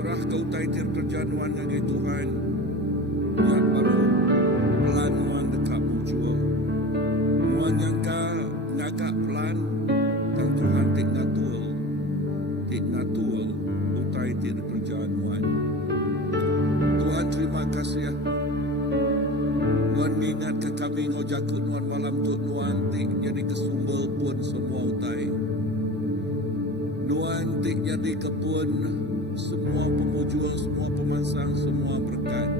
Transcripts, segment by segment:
Serah kau taitir kerjaan ngagai Tuhan. Yang baru pelan nuan dekat muncul. Nuan yang ngagak pelan. Kang Tuhan tik ngatul. Tik ngatul. Utai tik kerjaan nuan. Tuhan terima kasih ya. Nuan mingat ke kami ngojakut nuan malam tu nuan tik jadi kesumbel pun semua utai. Nuan tik jadi kepun semua pemujul, semua pemansang, semua berkat.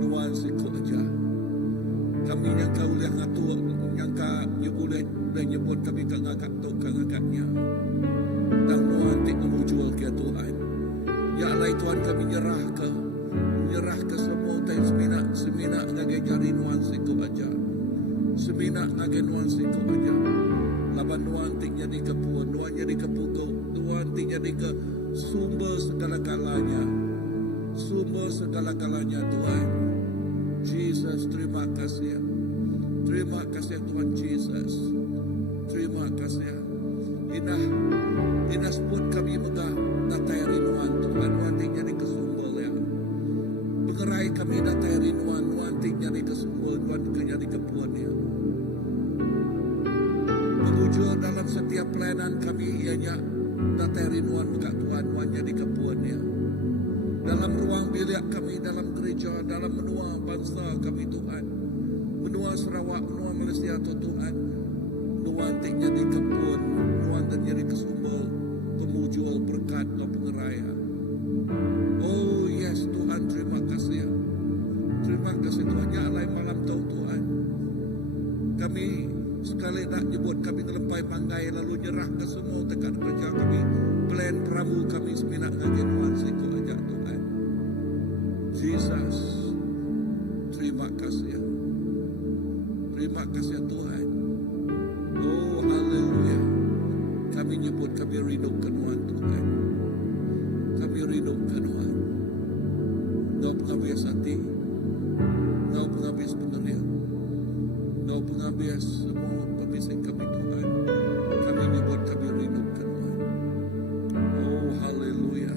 Nuan siku aja. Kami yang kau boleh ngatur, yang kau boleh nyebut kami ke ngagak tu, ke ngagaknya. Dan nuan tik memujul ke Tuhan. Ya Allah Tuhan kami nyerah ke semua utai seminak ngagai jari nuan siku aja. Seminak ngagai nuan siku aja. Laban nuan tik jadi kepuan, nuan jadi kepukul, nuan tik jadi ke sumber segala-galanya. Sumber segala-galanya Tuhan. Jesus, terima kasih. Terima kasih Tuhan Yesus. Terima kasih. Inah sebut kami megah datai rinuan Tuhan. Nuan tik jadi kesumbel ya. Pengerai kami datai rinuan. Nuan tik jadi kesumbel. Nuan jadi kepuan ya. Mewujud dalam setiap pelayanan kami ianya datai rinuan megah Tuhan. Nuan jadi kepuan ya. Dalam ruang bilik kami, dalam gereja, dalam menua bangsa kami Tuhan. Menua Sarawak, menua Malaysia Tuhan. Nuan tik jadi kepuan. Nuan dan jadi kesumbel. Pemujul berkat dan pengeraya. Oh yes Tuhan, terima kasih. Terima kasih Tuhan. Ya Allah malam tahu Tuhan. Kami sekali nak nyebut kami ngelempai panggai lalu nyerah ke semua tekan kerja kami. Plan pramu kami seminak ngaji Tuhan siku aja Tuhan. Jesus, terima kasih. Terima kasih Tuhan. Oh haleluya. Kami nyebut kami rindukan Tuhan. Kami rindukan Tuhan. Engkau penghabis hati. Engkau penghabis penerian. Engkau penghabis semua pembisik kami Tuhan. Kami nyebut kami rindukan Tuhan. Oh haleluya.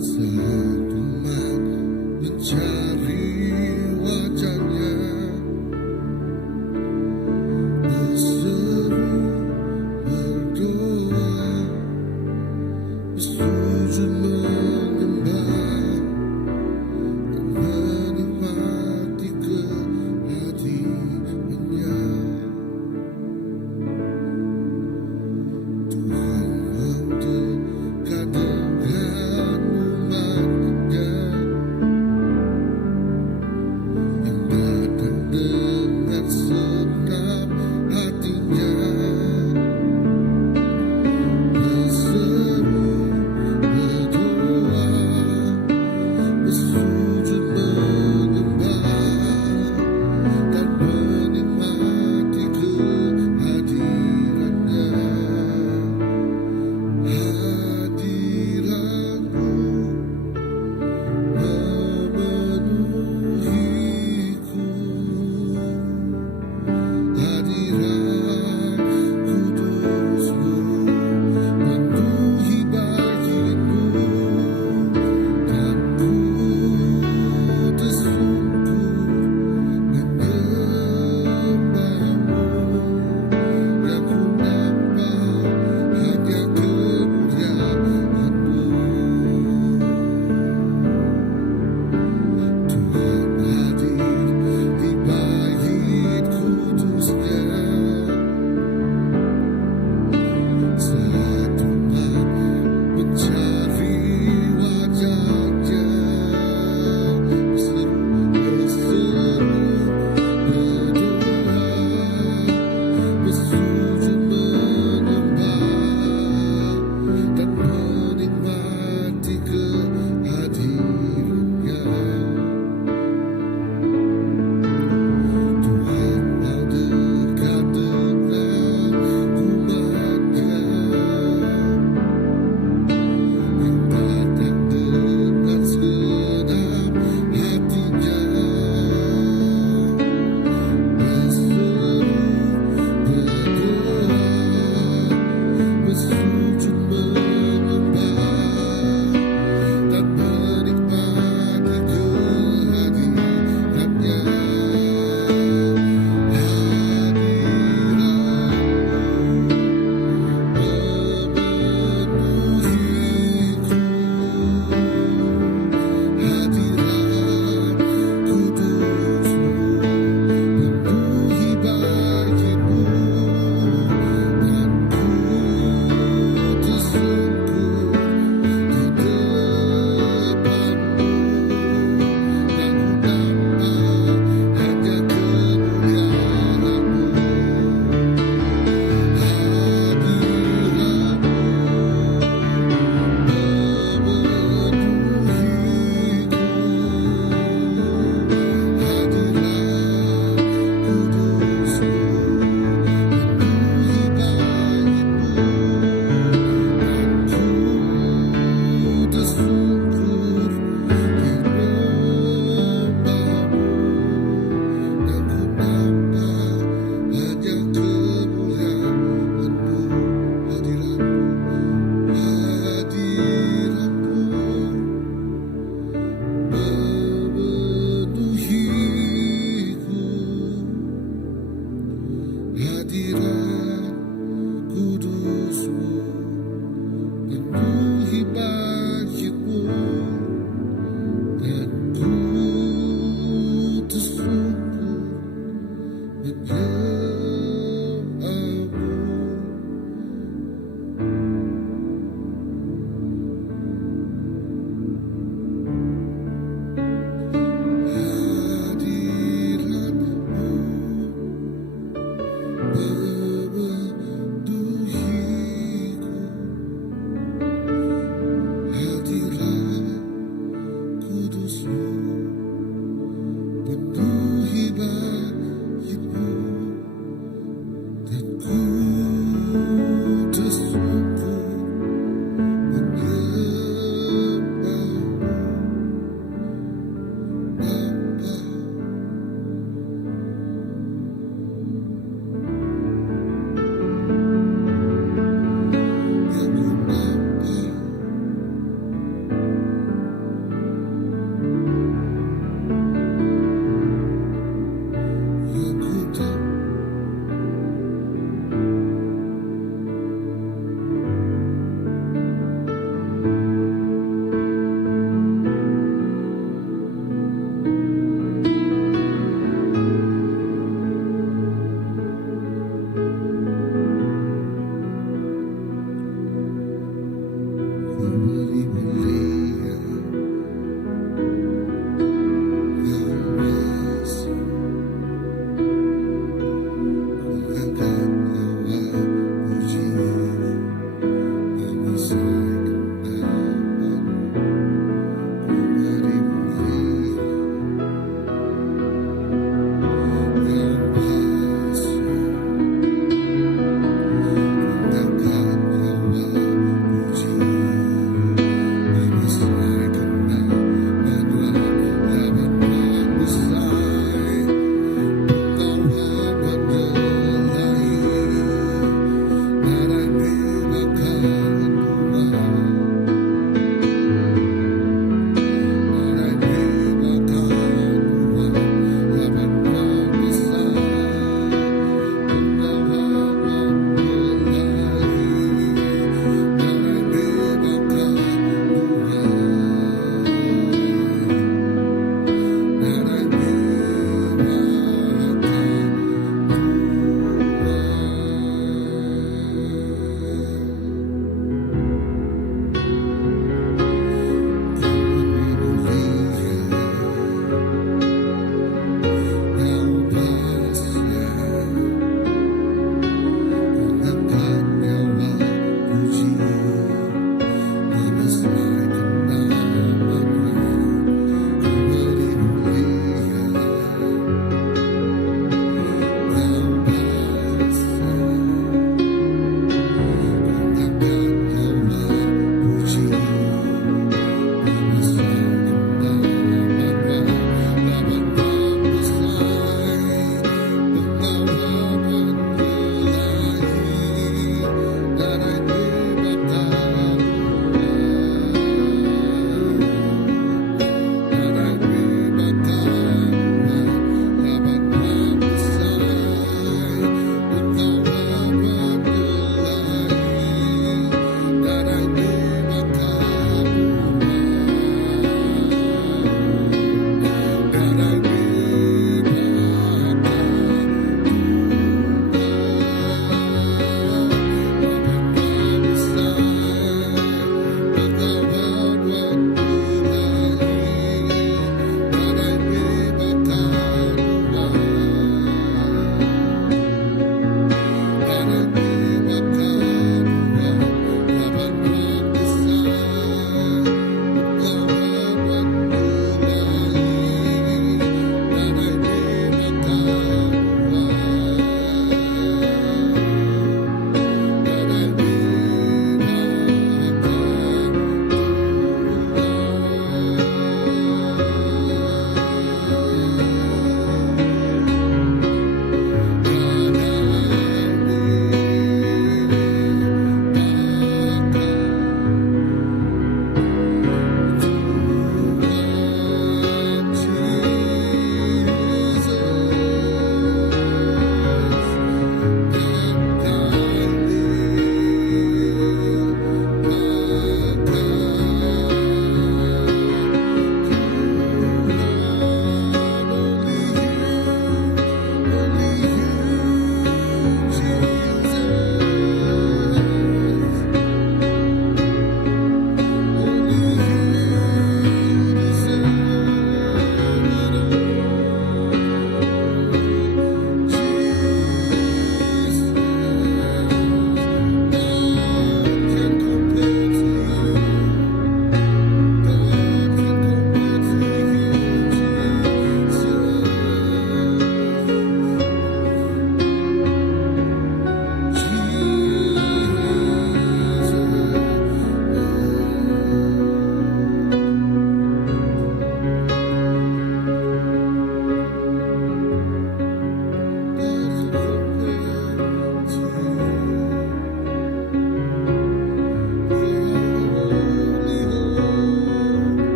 Saat umat mencari wajahnya, berseru, berdoa, bersujud menyembah dan menikmati kehadirannya. Tuhan mau dekat dengan umat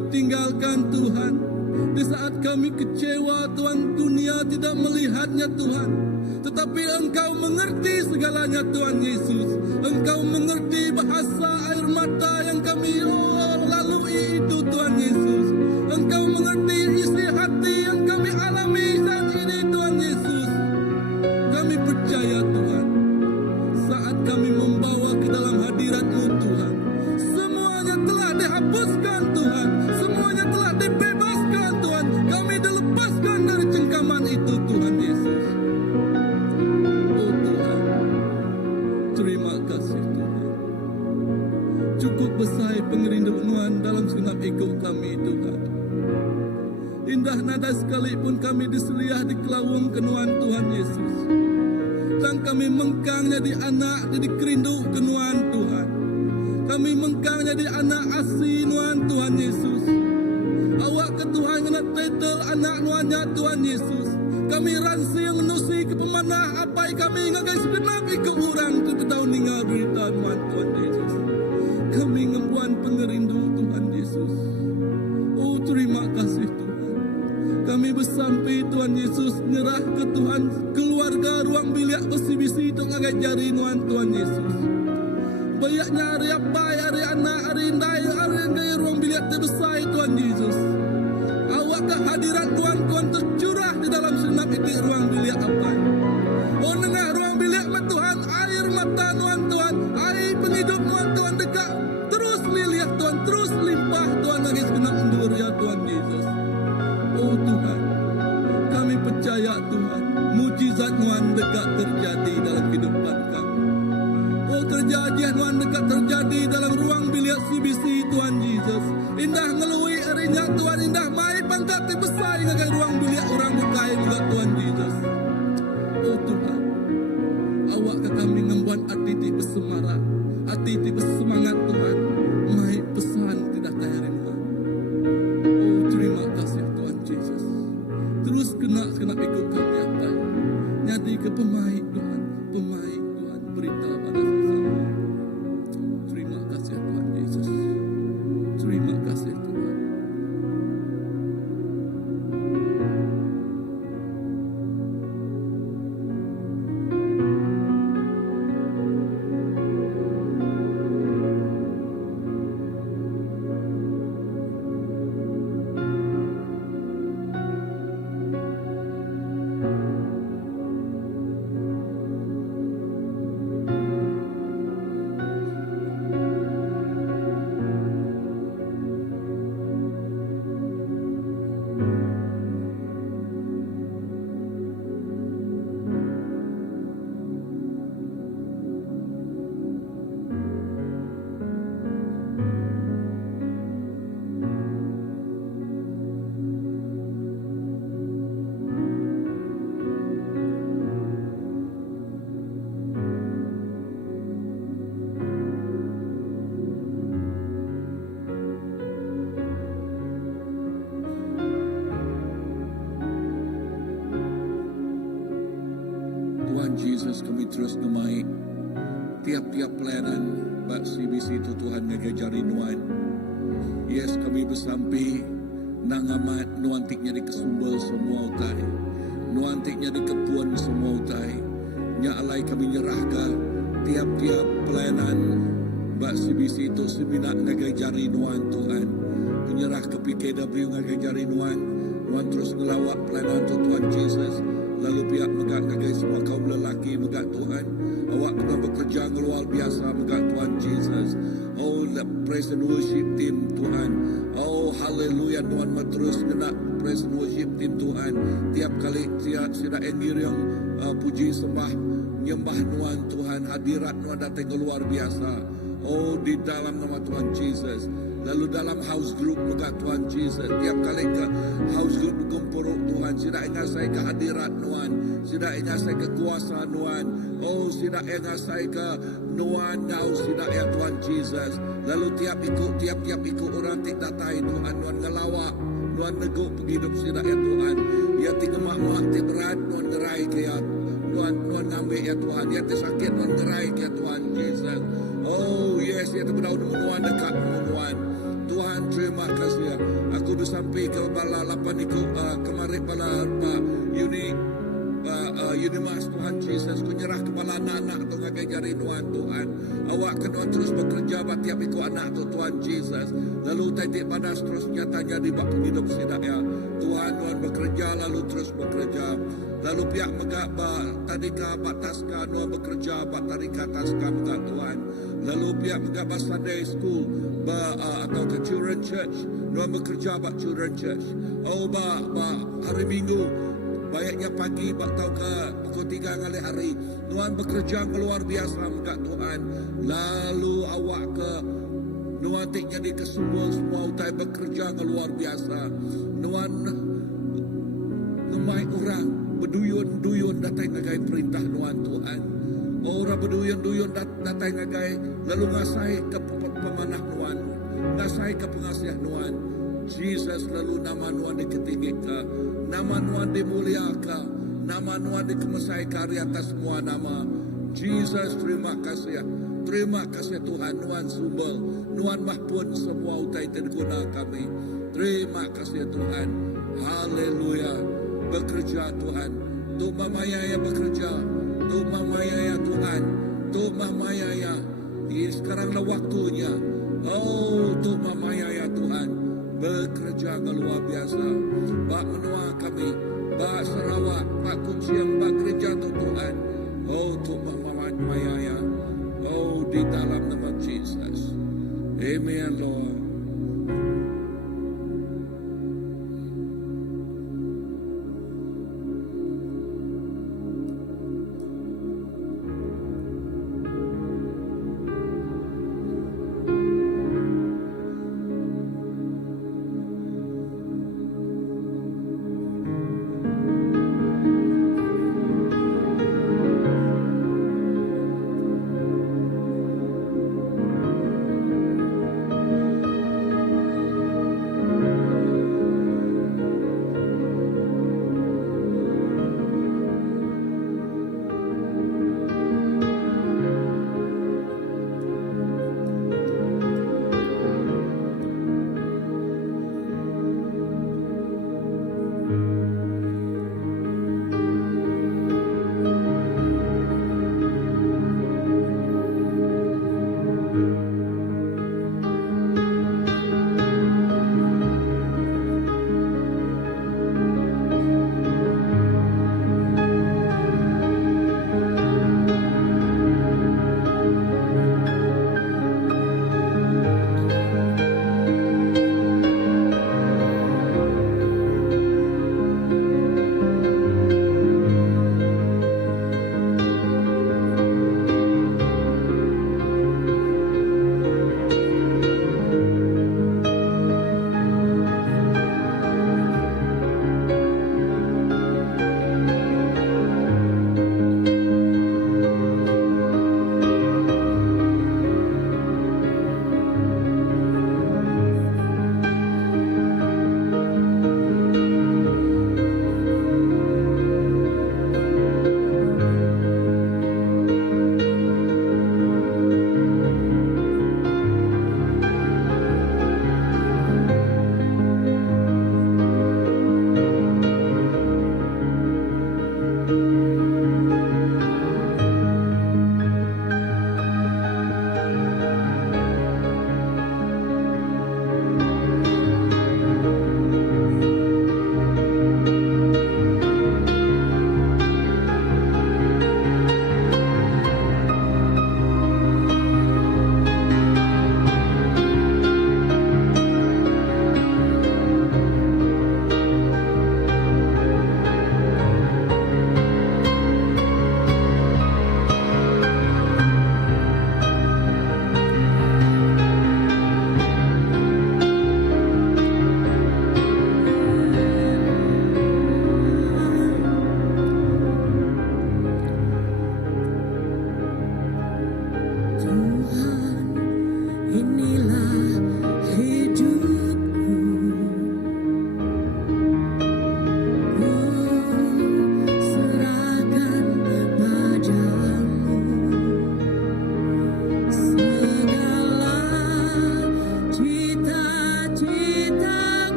ditinggalkan Tuhan. Di saat kami kecewa Tuhan, dunia tidak melihatnya Tuhan. Tetapi Engkau mengerti segalanya Tuhan Yesus. Engkau mengerti bahasa air mata yang kami lalui itu Tuhan Yesus. Engkau mengerti isi hati yang kami alami saat ini Tuhan Yesus. Kami percaya Tuhan, saat kami membawa ke dalam hadirat-Mu Tuhan, semuanya telah dihapuskan Tuhan. Semuanya telah dibebaskan Tuhan. Kami dilepaskan dari cengkaman itu Tuhan Yesus. Oh Tuhan, terima kasih Tuhan. Cukup besar pengerinduan dalam segenap hidup kami Tuhan. Indah nada sekalipun kami diseliah di kelawung kenuan Tuhan Yesus. Dan kami mengkang jadi anak, jadi kerindu kenuan Tuhan. Kami mengkang jadi anak asih nuan Tuhan Yesus. Awak ke Tuhan kena titel anak nuannya Tuhan Yesus. Kami ransi yang menusi ke pemanah apa kami ngagai segenap ikut orang tetau ninggal berita nuan Tuhan Yesus. Kami ngembuan pengerindu Tuhan Yesus. Oh terima kasih Tuhan. Kami bersampai Tuhan Yesus nyerah ke Tuhan keluarga ruang bilik besi-besi itu ngagai jari nuan Tuhan Yesus. Banyaknya hari apa, hari anak, hari indai, hari gaya ruang bilik terbesar Tuhan Yesus. Awak kehadiran Tuhan tercurah di dalam senap itu ruang bilik apa. Oh nengah ruang bilik Tuhan, air mata Tuhan, air penghidup Tuhan dekat. Terus liliah Tuhan, terus limpah Tuhan lagi segenap endur ya Tuhan Yesus. Oh Tuhan, kami percaya Tuhan, mujizat Tuhan dekat terjadi dalam kehidupan kami. Oh kejadian Tuhan dekat terjadi dalam ruang bilik CBC Tuhan Yesus. Indah ngelui harinya Tuhan, indah mai pangkat besar ngagai ruang bilik orang bukai juga Tuhan Yesus. Oh Tuhan, awak ke kami ngembuat hati ti bersemara, hati ti bersemangat Tuhan. Mai pesan tidak tayarin Tuhan. Oh terima kasih Tuhan Yesus. Terus kena ikut kami apa? Nyadi ke pemain Tuhan, pemain Tuhan berita pada sesama. Terima kasih Tuhan Yesus. Terima kasih Tuhan. Tuhan Yesus kami terus ngemai tiap-tiap pelayanan bak CBC itu Tuhan ngajari nuan. Yes kami bersampai nangamat nuantiknya di kesumbal semua utai, nuantiknya di kepuan semua utai. Nya alai kami nyerahkan tiap-tiap pelayanan bak CBC itu seminak ngajari nuan Tuhan. Menyerah ke PKW ngajari nuan terus ngelawak pelayanan itu Tuhan Yesus. Lalu pihak megak nagai semua kaum lelaki megak Tuhan. Awak kena bekerja luar biasa megak Tuhan Jesus. Oh the praise and worship team Tuhan. Oh haleluya Tuhan terus kena praise and worship team Tuhan. Tiap kali sida engir yang puji sembah nyembah Tuhan hadirat Tuhan datang luar biasa. Oh di dalam nama Tuhan Jesus. Lalu dalam house group megak Tuhan Jesus. Tiap kali ke house group berkumpul Tuhan. Tidak ingat saya kehadirat Tuhan. Tidak ingat saya kekuasaan Tuhan. Oh tidak ingat saya ke Tuhan. Tidak ya Tuhan Jesus. Lalu tiap-tiap ikut orang tidak tahu Tuhan. Tuhan ngelawak. Tuhan neguk penghidup tidak ya Tuhan. Ya tinggal mak ti berat Tuhan gerai ke ya. Tuhan ngambil ya Tuhan. Ya ti sakit Tuhan gerai ke ya Tuhan Jesus. Oh yes ya tu berdaun Tuhan dekat Tuhan. Tuhan terima kasih. Aku disampai ke bala lapan ikut kemarin bala Unimas Tuhan Yesus. Ku nyerah kepala anak-anak tu ngagai jari Tuhan. Awak kena terus bekerja buat tiap ikut anak tu Tuhan Yesus. Lalu titik pada seterusnya tanya di bak hidup sidak ya. Tuhan bekerja lalu terus bekerja. Lalu pihak megak tadika bataska Tuhan bekerja bak tadika taska megak Tuhan. Lalu pihak megak Sunday School atau ke Children Church Tuhan bekerja bak Children Church. Hari Minggu bayaknya pagi tahu ke pukul 3 kali hari Tuhan bekerja luar biasa megak Tuhan. Lalu awak ke Tuhan jadi ke semua utai bekerja luar biasa. Tuhan ngemai orang berduyun-duyun datang ngagai perintah Tuhan. Orang berduyun-duyun datang ngagai lalu ngasai ke pemanah Tuhan, ngasai ke pengasiah Tuhan. Jesus lalu nama Tuhan diketinggikan, nama Tuhan dimuliakan, nama Tuhan dikemesai karya atas semua nama. Jesus terima kasih. Terima kasih Tuhan, Tuhan sumber, Tuhan mahpun semua utai terguna kami. Terima kasih Tuhan. Haleluya. Bekerja Tuhan. Tuh Mama Yaya bekerja. Tuh Mama Yaya Tuhan. Tuh Mama Yaya. Sekaranglah waktunya. Oh tuh Mama Yaya Tuhan. Bekerja luar biasa. Bak menua kami. Bak Sarawak. Bak Kunciang. Bak gereja Tuhan. Oh tuh Mama Yaya. Oh di dalam nama Jesus. Amen Lord.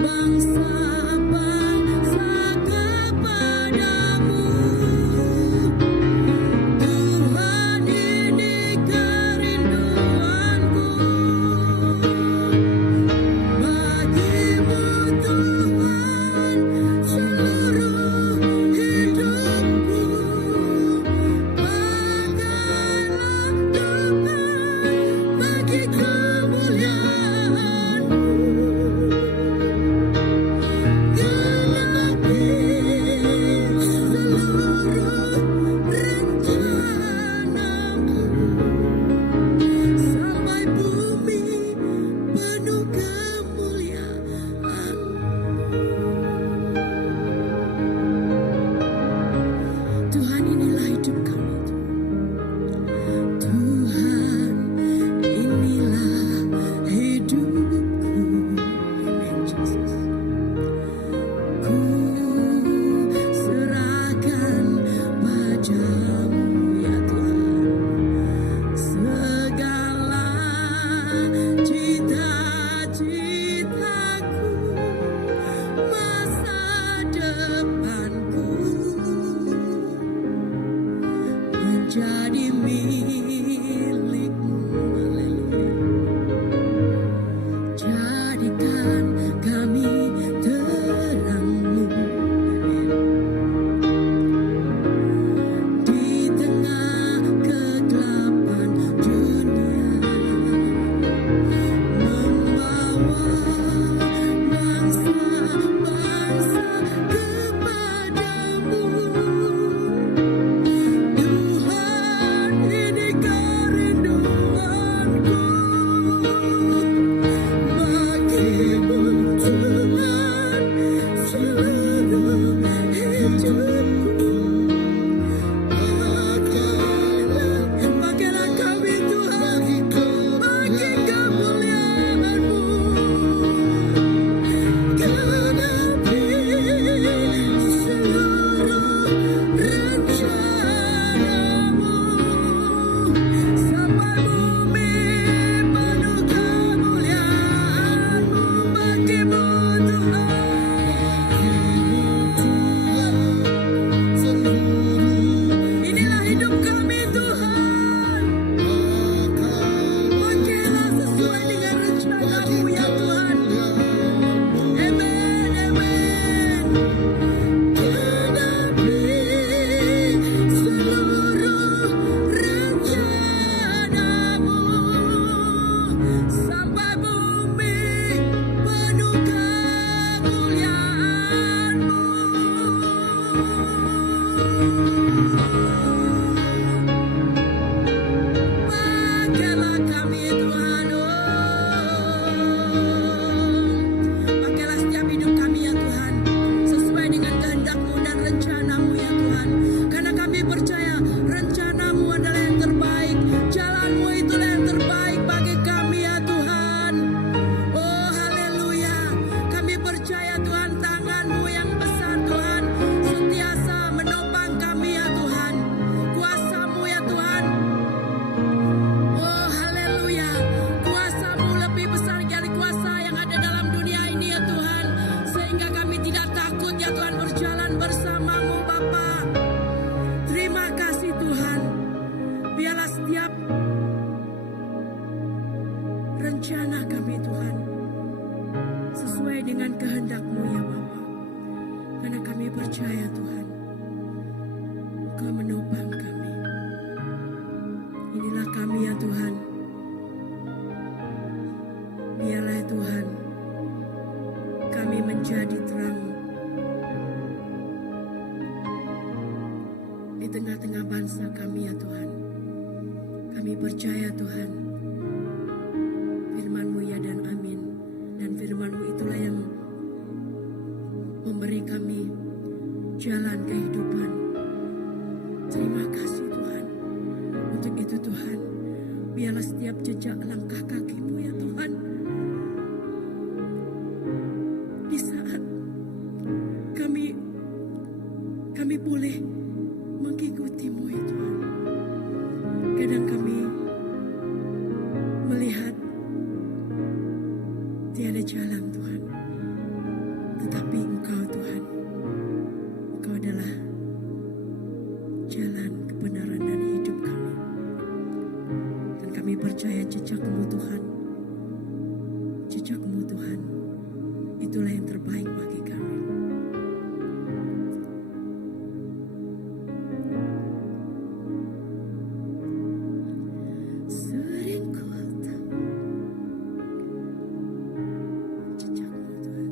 bangsa-bangsa kepadamu. Tuhan, ini kerinduanku, bagimu Tuhan seluruh hidupku. Pakailah Tuhan bagi kemuliaan-Mu, genapi seluruh rencana-Mu, sampai bumi penuh kemuliaan. Tuhan, inilah hidup kami. Tuhan, inilah hidupku. Amen, Jesus. Ku serahkan padamu ya Tuhan, segala cita-citaku, masa depanku menjadi milik-Mu. Haleluya. Jadikan kami terang-Mu. Amen. Di tengah kegelapan dunia, membawa bangsa-bangsa kepadamu. Tuhan, ini kerinduanku, bagimu Tuhan seluruh hidupku. Pakailah kami Tuhan bagi kemuliaan-Mu, genapi seluruh rencana-Mu, sampai bumi penuh kemuliaan-Mu. Bagimu Tuhan, inilah hidup kami Tuhan. Pakailah sesuai dengan rencana-Mu ya Tuhan. Amen, amen. Genapi seluruh rencana-Mu, sampai bumi penuh kemuliaan-Mu. Pakailah kami Tuhan, pakailah setiap hidup kami ya Tuhan, sesuai dengan kehendak-Mu dan rencana-Mu ya Tuhan. Karena kami percaya rencana-Mu adalah yang terbaik, jalan-Mu itulah yang terbaik bagi kami ya Tuhan. Oh haleluya, kami percaya Tuhan, tangan-Mu yang besar Tuhan sentiasa menopang kami ya Tuhan. Kuasa-Mu ya Tuhan, oh haleluya, kuasa-Mu lebih besar dari kuasa yang ada dalam dunia ini ya Tuhan, sehingga kami tidak takut ya Tuhan berjalan bersama-Mu Bapa. Terima kasih Tuhan, biarlah setiap rencana kami Tuhan sesuai dengan kehendak-Mu ya Bapa. Karena kami percaya Tuhan, Engkau menopang kami. Inilah kami ya Tuhan. Biarlah ya Tuhan, kami menjadi terang di tengah-tengah bangsa kami ya Tuhan. Kami percaya Tuhan, firman-Mu ya dan amin. Dan firman-Mu itulah yang memberi kami jalan kehidupan. Terima kasih Tuhan. Untuk itu Tuhan, biarlah setiap jejak langkah kaki-Mu ya Tuhan, di saat kami boleh mengikuti-Mu ya Tuhan. Kadang kami melihat tiada jalan Tuhan, itulah yang terbaik bagi kami. Sering ku tahu jejakmu Tuhan.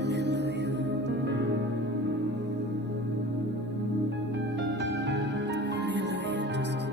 Haleluya. Haleluya Yesus.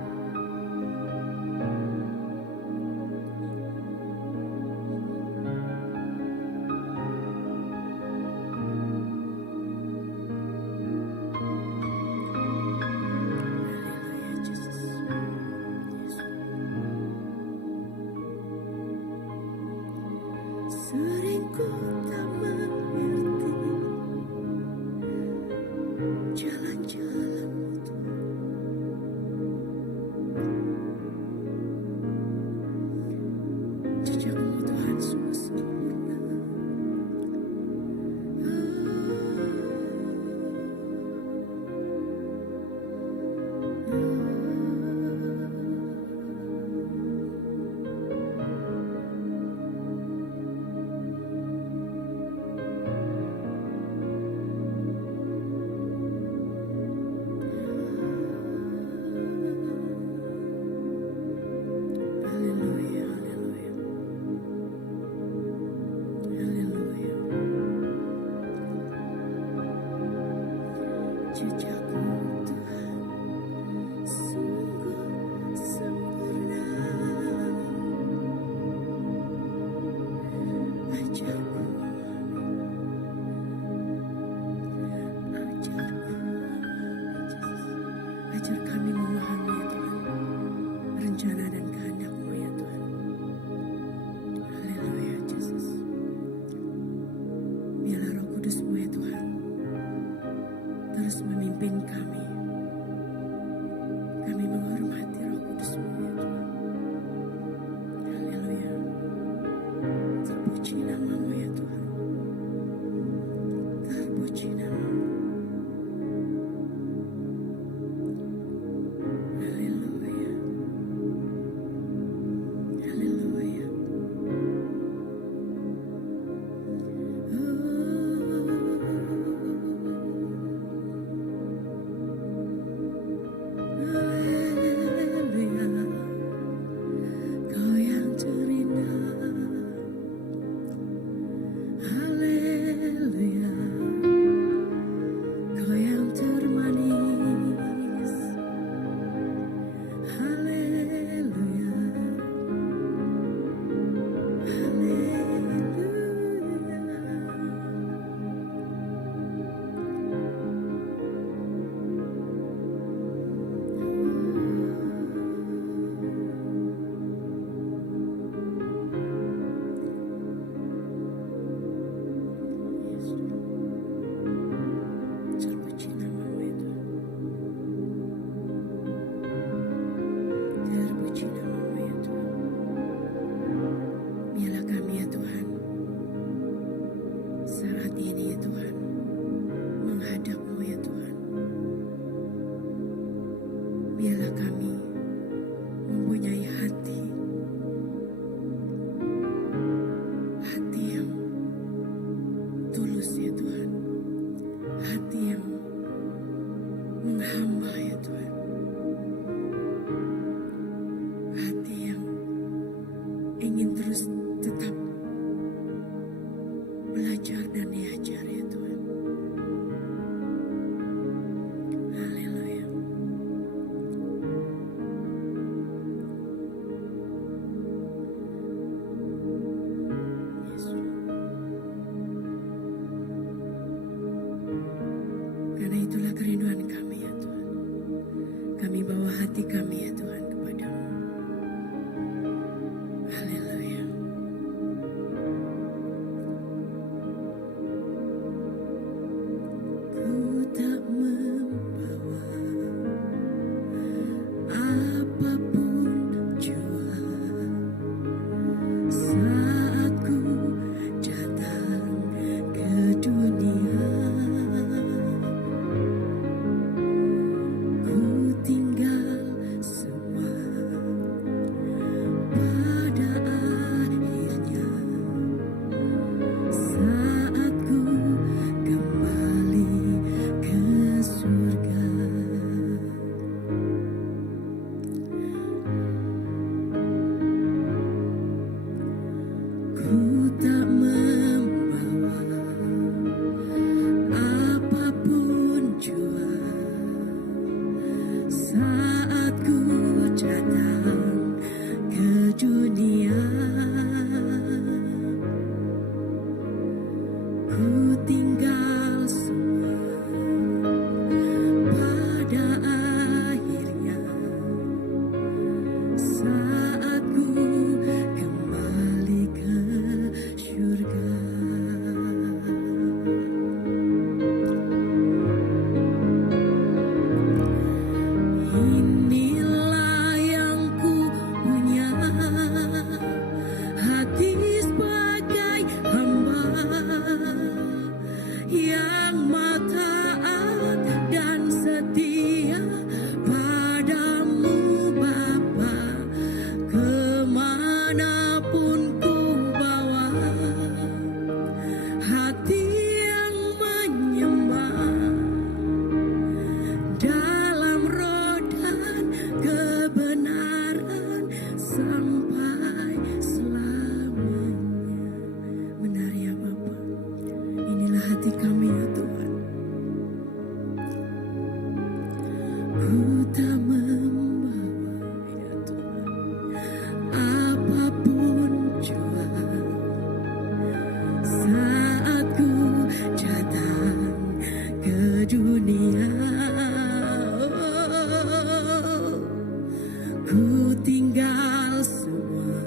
ku tinggal semua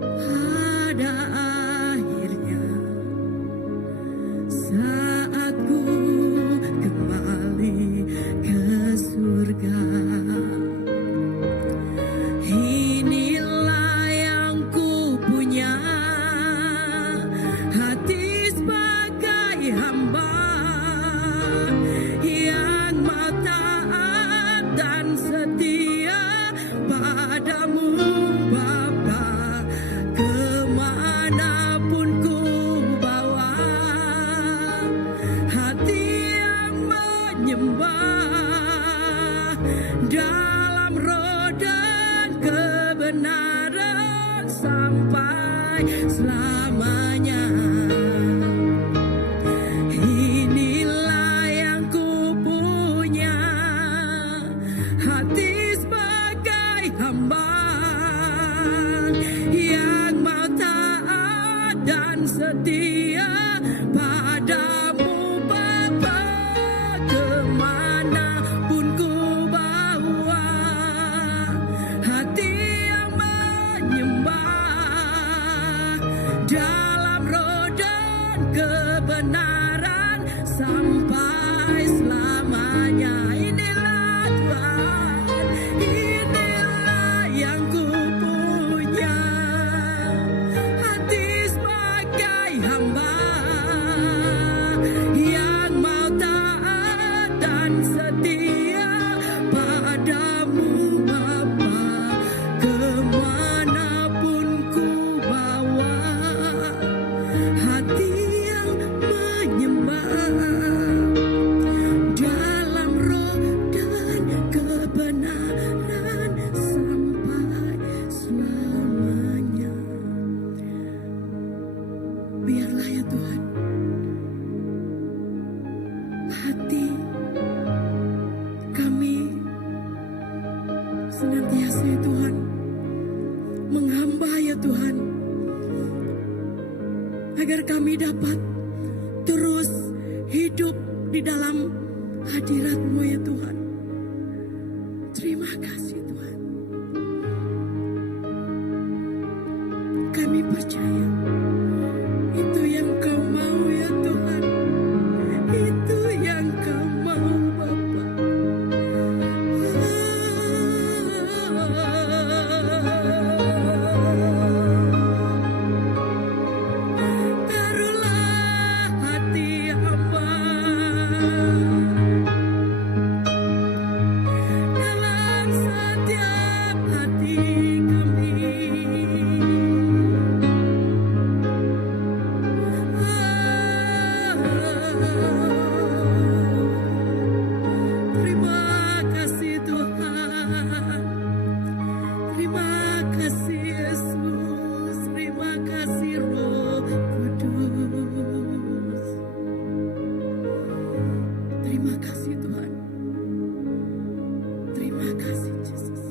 pada akhirnya saat ku kembali ke surga. Inilah yang ku punya, hati sebagai hamba yang mau taat dan setia padamu Bapa, kemanapun ku bawa, hati yang menyembah dalam roh dan kebenaran sampai selamanya. Inilah yang ku punya, hati sebagai hamba yang mau taat dan setia padamu Bapa, kemanapun ku bawa, hati yang menyembah dalam roh dan kebenaran sampai selamanya. Inilah Tuhan, inilah yang ku punya, hati sebagai hamba yang mau taat dan setia padamu Bapa, kemanapun ku bawa, hati yang menyembah dalam roh dan kebenaran sampai selamanya. Biarlah ya Tuhan, hati kami senantiasa ya Tuhan menghamba ya Tuhan, agar kami dapat terus hidup di dalam hadirat-Mu ya Tuhan. Terima kasih Tuhan. Kami percaya itu yang Kau mau ya Tuhan, itu yang Kau mau Bapa. Taruhlah hati hamba dalam setiap hati kami. Terima kasih Tuhan, terima kasih Yesus, terima kasih Roh Kudus. Terima kasih Tuhan, terima kasih Yesus.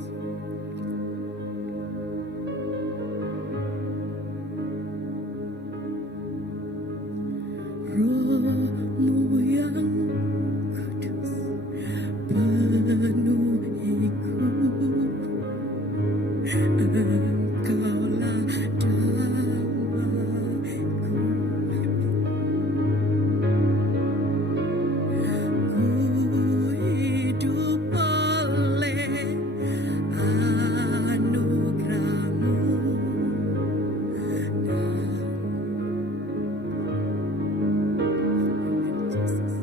Roh-Mu yang kudus penuhiku, Engkaulah damaiku. Ku hidup oleh anugerah-Mu dan Yesus.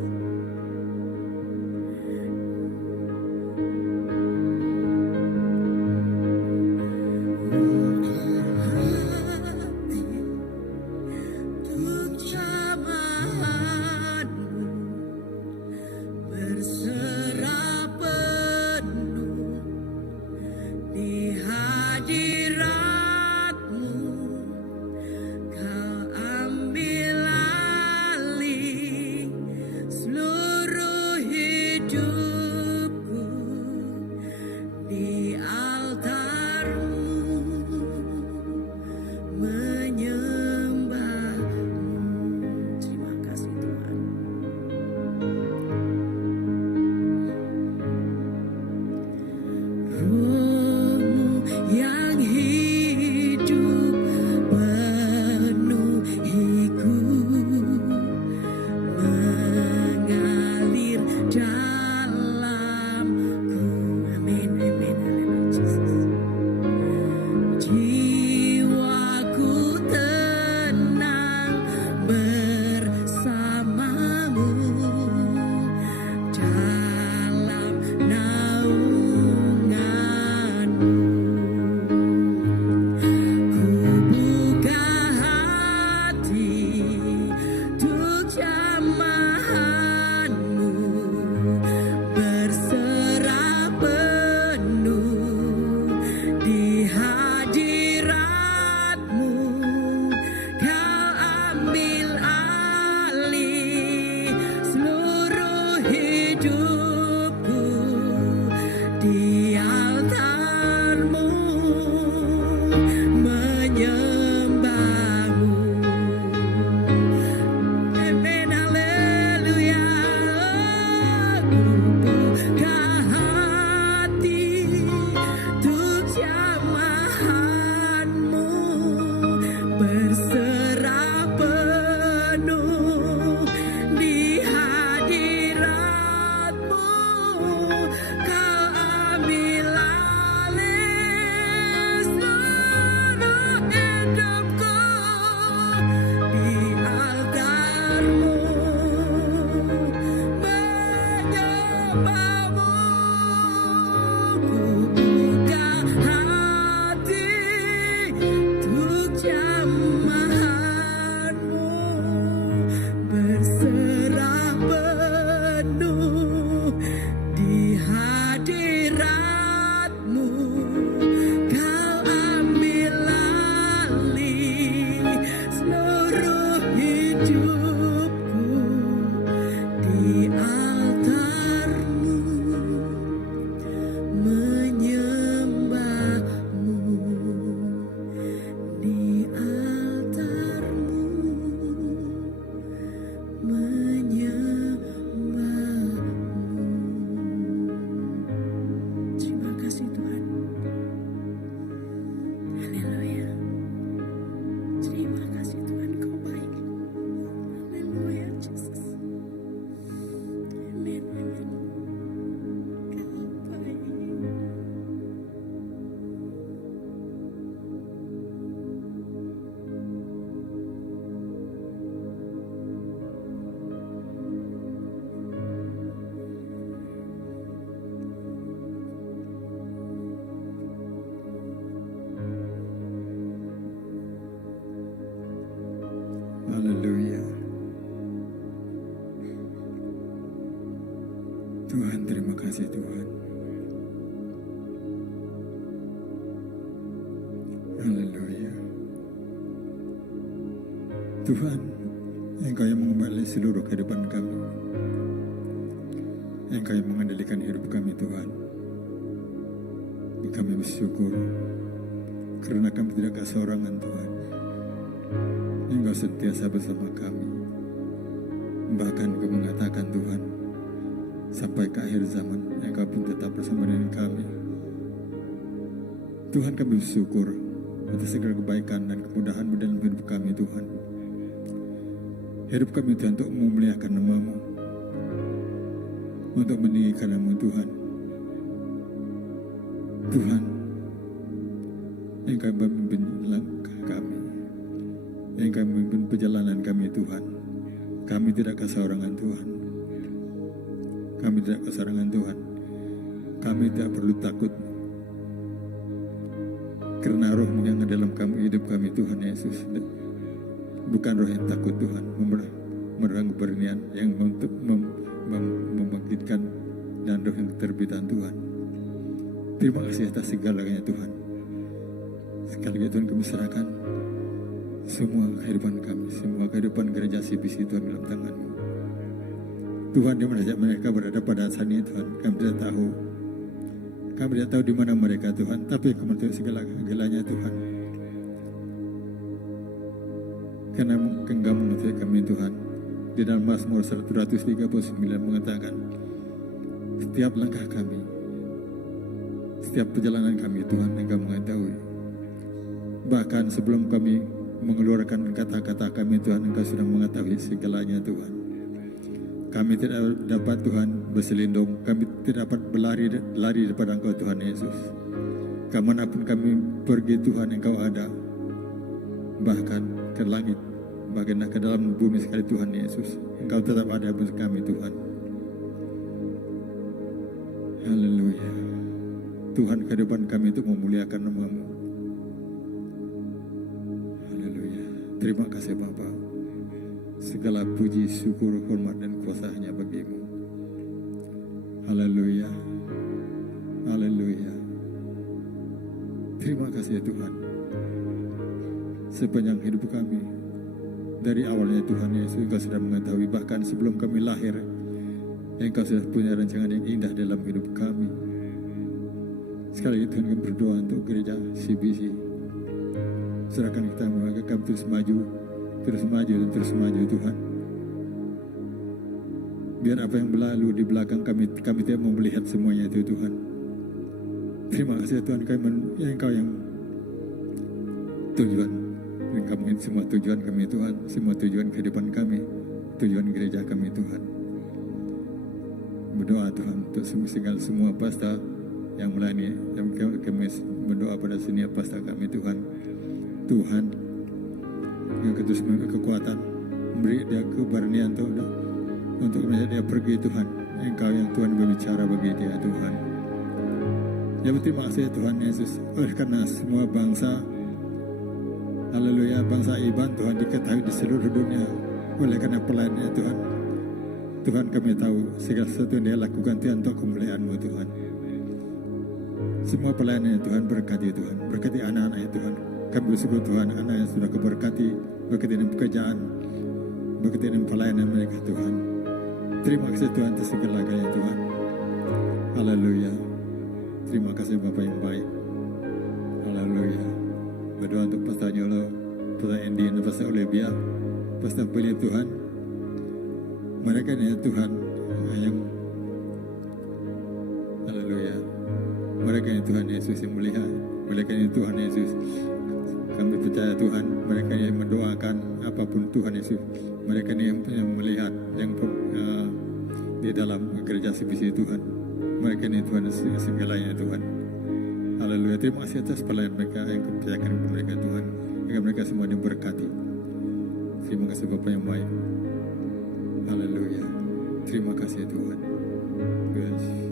Hati untuk jamahan-Mu berserah penuh di hadirat-Mu. Kau ambil alih seluruh hidupku di altar-Mu. Roh-Mu yang hidup penuhiku, mengalir dalamku. Amin, amin, haleluya Yesus. Jiwaku tenang bersamamu dalam naunganmu. Ku buka hati untuk jamahanmu, berserah penuh di hadiratmu. Kau ambil alih seluruh hidupku di altarmu, menyembahmu. Amin, haleluya. Ku buka hati untuk jamahanmu, berserah penuh di hadiratmu. Kau ambil alih seluruh hidupku di altarmu, menyembahmu. Ku buka hati untuk jamahanmu, berserah penuh di hadiratmu. Kau ambil alih seluruh hidupku di altarmu, menyembahmu di altarmu, menyembahmu. Terima kasih Tuhan. Haleluya. Terima kasih Tuhan, Kau baik. Haleluya Yesus. Amin, amin. Kau baik. Haleluya. Tuhan, terima kasih Tuhan. Haleluya. Tuhan, Engkau yang mengembali seluruh kehidupan kami. Engkau yang mengendalikan hidup kami Tuhan. Kami bersyukur karena kami tidak kesorangan Tuhan. Engkau sentiasa bersama kami. Bahkan Engkau mengatakan Tuhan, sampai ke akhir zaman Engkau pun tetap bersama dengan kami. Tuhan, kami bersyukur atas segala kebaikan dan kemudahan-Mu dalam hidup kami Tuhan. Hidup kami Tuhan untuk memuliakan nama-Mu, untuk meninggikan nama Tuhan. Tuhan, Engkau memimpin langkah kami, Engkau memimpin perjalanan kami Tuhan. Kami tidak kesorangan Tuhan. Kami tidak kesorangan Tuhan. Kami tidak perlu takut, karena roh-Mu yang ada dalam kami, hidup kami Tuhan Yesus. Bukan roh yang takut Tuhan, menerang keberanian yang untuk membangkitkan, dan roh yang keterbitan Tuhan. Terima kasih atas segalanya Tuhan. Sekali lagi Tuhan, kami serahkan semua kehidupan kami, semua kehidupan gereja CBC Tuhan dalam tangan-Mu. Tuhan, di mana saja mereka berada pada saat ini Tuhan, kami tidak tahu. Kami tidak tahu di mana mereka Tuhan, tapi Kau mengetahui segala-galanya Tuhan. Karena Engkau mengetahui kami Tuhan. Di dalam Mazmur 139 mengatakan, setiap langkah kami, setiap perjalanan kami Tuhan, Engkau mengetahui. Bahkan sebelum kami mengeluarkan kata-kata kami Tuhan, Engkau sudah mengetahui segalanya Tuhan. Kami tidak dapat Tuhan berselindung, kami tidak dapat berlari daripada Engkau Tuhan Yesus. Kemanapun kami pergi Tuhan, Engkau ada. Bahkan ke langit, bahkan ke dalam bumi sekali Tuhan Yesus, Engkau tetap ada bersama kami Tuhan. Haleluya. Tuhan, kehidupan kami untuk memuliakan nama-Mu. Haleluya. Terima kasih Bapa. Segala puji, syukur, hormat dan kuasa hanya bagi-Mu. Haleluya. Haleluya. Terima kasih Tuhan. Sepanjang hidup kami, dari awalnya Tuhan Yesus, Engkau sudah mengetahui, bahkan sebelum kami lahir, Engkau sudah punya rancangan yang indah dalam hidup kami. Sekali lagi Tuhan, kami berdoa untuk gereja CBC. Serahkan kita, maka kami terus maju dan terus maju Tuhan. Biar apa yang berlalu di belakang kami tidak mau melihat semuanya itu Tuhan. Terima kasih Tuhan, Engkau yang tujuan. Engkau mungkin semua tujuan kami Tuhan, semua tujuan kehidupan kami, tujuan gereja kami Tuhan. Berdoa Tuhan untuk semua pastor yang melayani, yang kami berdoa pada setiap pastor kami Tuhan. Tuhan yang terus memberi kekuatan, memberi dia keberanian untuk dia pergi Tuhan. Engkau yang Tuhan berbicara bagi dia Tuhan. Ya, terima kasih Tuhan Yesus, oleh karena semua bangsa, haleluya, bangsa Iban Tuhan diketahui di seluruh dunia oleh karena pelayanannya Tuhan. Tuhan, kami tahu segala sesuatu yang dia lakukan Tuhan untuk kemuliaan-Mu Tuhan. Semua pelayanannya Tuhan, berkati Tuhan, berkati anak-anaknya Tuhan. Kami bersyukur Tuhan, anak yang sudah keberkati, berkati dalam pekerjaan, berkati dalam pelayanan mereka Tuhan. Terima kasih Tuhan atas segala-galanya Tuhan. Haleluya. Terima kasih Bapa yang baik. Haleluya. Berdoa untuk Pastor Nyolo, Pastor Andy, dan Pastor Olivia, Pastor Billy Tuhan. Mereka ini Tuhan yang, haleluya, mereka ini Tuhan Yesus yang melihat, mereka ini Tuhan Yesus. Kami percaya Tuhan, mereka yang mendoakan apapun Tuhan Yesus, mereka ini yang melihat, yang di dalam gereja CBC Tuhan. Mereka ini Tuhan segalanya Tuhan. Haleluya. Terima kasih atas pelayan mereka yang kepercayakan kepada mereka Tuhan, agar mereka semua diberkati. Terima kasih Bapa yang baik. Haleluya. Terima kasih Tuhan. Yes.